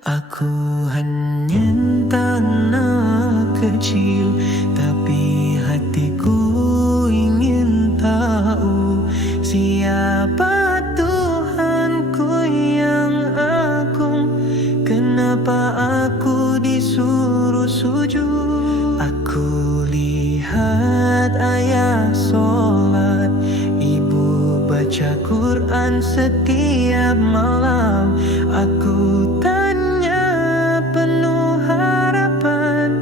Aku hanya tanah kecil, tapi hatiku ingin tahu siapa Tuhanku yang agung. Kenapa aku disuruh sujud? Aku lihat ayah sholat, ibu baca Quran setiap malam. Aku tanya penuh harapan,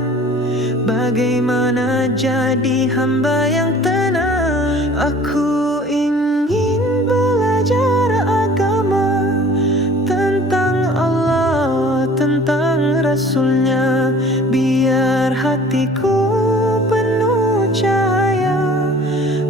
bagaimana jadi hamba yang tenang? Aku ingin belajar agama, tentang Allah, tentang Rasulnya, biar hatiku penuh cahaya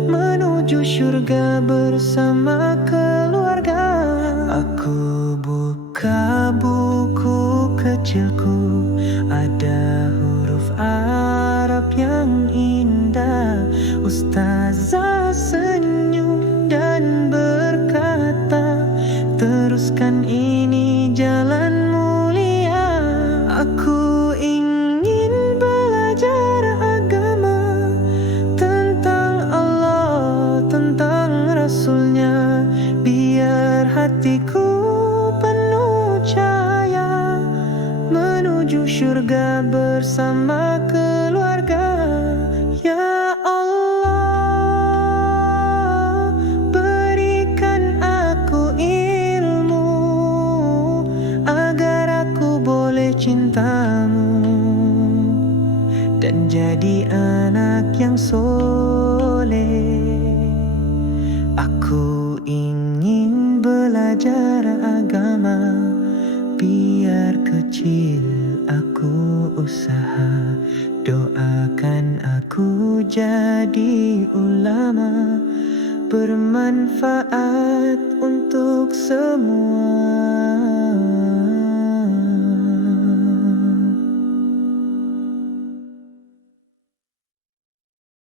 menuju surga bersama keluarga. Aku buka buku kecilku, ada huruf Arab yang indah. Ustazah senyum dan berkata, teruskan, ini jalan mulia. Aku ingin belajar agama, tentang Allah, tentang Rasulnya, biar hatiku penuh cahaya menuju surga bersama keluarga. Ya Allah, berikan aku ilmu agar aku boleh cintamu dan jadi anak yang soleh. Aku ingin belajar agama, biar kecil aku usaha. Doakan aku jadi ulama, bermanfaat untuk semua.